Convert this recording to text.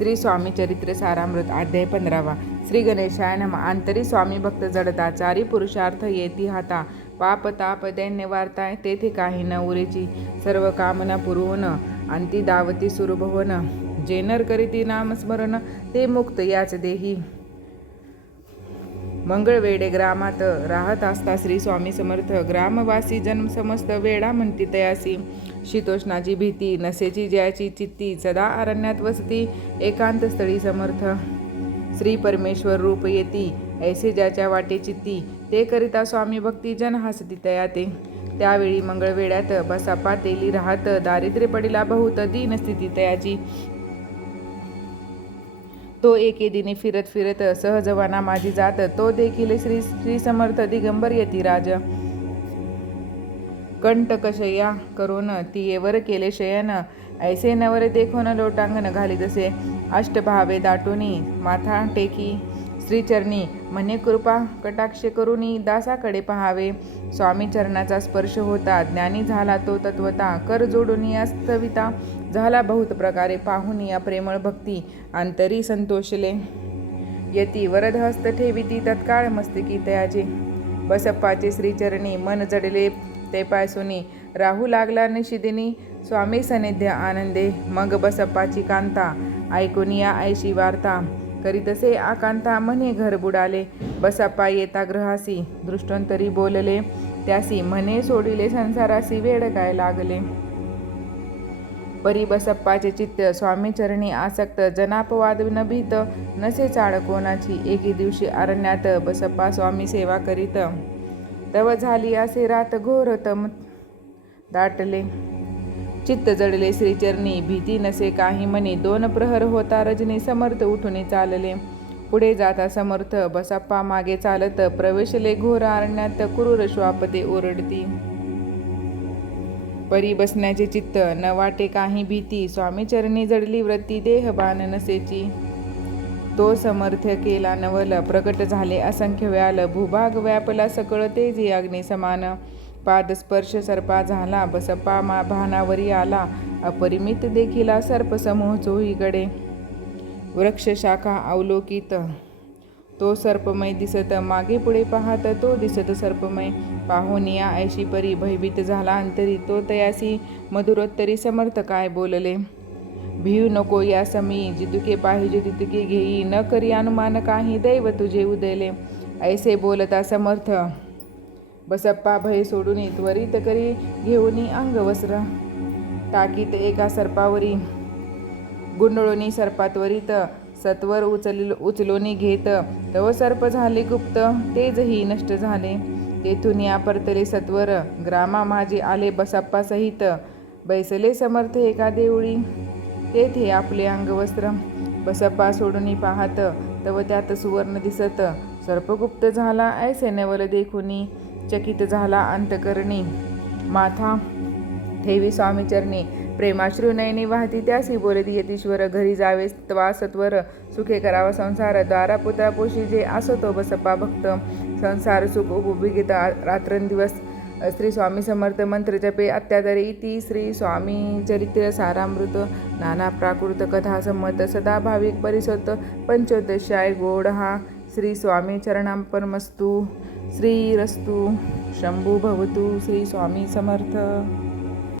श्री स्वामी चरित्र सारामृत अध्याय पंधरावा. श्री गणेशाय नम. आंतरी स्वामी भक्त जडता चारी पुरुषार्थ येती हाता. पाप ताप दैन्य वार्ताय तेथे काही न उरेची. सर्व कामना पुरवण अंती दावती सुरभवन. जे नर करीती नामस्मरण ते मुक्त याच देही. मंगळवेडे ग्रामात राहत असता श्री स्वामी समर्थ. ग्रामवासी जन्म समस्त वेळा म्हणती तयासी. शीतोष्णाची भीती नसेची जयाची चित्ती सदा अरण्यात वसती एकांत स्थळी समर्थ. श्री परमेश्वर रूप येती ऐसे ज्याच्या वाटे चित्ती ते करिता स्वामी भक्ती जन हसती तया ते त्यावेळी मंगळवेड्यात बसापा तेली राहत दारिद्र्य पडिला बहुत दीन स्थिती तयाची. तो एके दिनी फिरत फिरत सहजवाना माझी जात तो देखील श्री श्री समर्थ दिगंबर येती राज. कंटकशया करून तियेवर केले शयन ऐसे नवर देखून लोटांगण घाली जसे अष्टभावे दाटुनी माथा टेकी श्रीचरणी म्हणे कृपा कटाक्ष करुनी दासाकडे पहावे. स्वामी चरणाचा स्पर्श होता ज्ञानी झाला तो तत्वता कर जोडून अस्तविता झाला बहुत प्रकारे पाहून या प्रेमळ भक्ती अंतरी संतोषले. यती वरदहस्त ठेविती तत्काळ मस्तकी तयाचे. बसप्पाचे श्रीचरणी मन जडले ते पायसुनी राहू लागला निशिदिनी स्वामी सनिध्य आनंदे. मग बसप्पाची कांता ऐकून या ऐशी वार्ता. करीतसे आकांता म्हणे घर बुडाले. बसप्पा येता ग्रहासी दृष्टोंतरी बोलले. त्यासी म्हणे सोडिले संसारासी वेड काय लागले? परी बसप्पाचे चित्त स्वामीचरणी आसक्त. जनापवाद न भीत नसे चाळ कोणाची? एके दिवशी अरण्यात बसप्पा स्वामी सेवा करीत. तव झाली असे रात घोर तम दाटले. चित्त जडले श्रीचरणी भीती नसे काही म्हणे. दोन प्रहर होता रजनी समर्थ उठून चालले. पुढे जाता समर्थ बसप्पा मागे चालत प्रवेशले घोर अरण्यात क्रूर श्वापते ओरडती. परी बसण्याचे चित्त न वाटे काही भीती. स्वामीचरणी जडली वृत्ती देह बाण नसेची. तो समर्थ केला नवल प्रकट झाले असंख्य व्याल. भूभाग व्यापला सकळ तेजी अग्नी समान पादस्पर्श सर्पा झाला बसप्पा मा भानावरी आला अपरिमित देखिला सर्प समूह चोहीकडे. वृक्ष शाखा अवलोकित. तो सर्पमय दिसत मागे पुढे पाहत तो दिसत सर्पमय. पाहुनिया या ऐशी परी भयभीत झाला अंतरी तो तयासी मधुरोत्तरी समर्थ काय बोलले? भिऊ नको या समी जितुके पाहिजे तितुके घेई. न करी अनुमान काही दैव तुझे उदयले. ऐसे बोलता समर्थ. बसप्पा भय सोडून त्वरित करी घेऊनी अंगवस्त्र टाकीत एका सर्पावरी. गुंडळोनी सर्पात्वरित सत्वर उचल उचलोनी घेत. तव सर्प झाले गुप्त तेजही नष्ट झाले. तेथून या परतले सत्वर ग्रामा माझे आले बसप्पा सहित. बैसले समर्थ एका देवळी. तेथे आपले अंगवस्त्र बसप्पा सोडून पाहत तव त्यात सुवर्ण दिसत. सर्पगुप्त झाला ऐसे नवल देखुनी चकित झाला अंतकरणी. माथा ठेवी स्वामीचरणी प्रेमाश्रू नयनी वाहती त्यासी बोले यतीश्वर घरी जावे त्वा सत्वर सुखे करावा संसार द्वारा पुत्रा पोशी जे असो तो बसप्पा भक्त. संसार सुख उपभोगित रात्रंदिवस श्री स्वामी समर्थ मंत्र जपे अत्यादरी ती श्री स्वामी चरित्र सारामृत. नाना प्राकृत कथा संमत सदा भाविक परिसत. पंचोदशाय गोड हा श्री स्वामी चरणांपरमस्तु श्रीरस्तु शंभू भवतु श्री स्वामी समर्थ।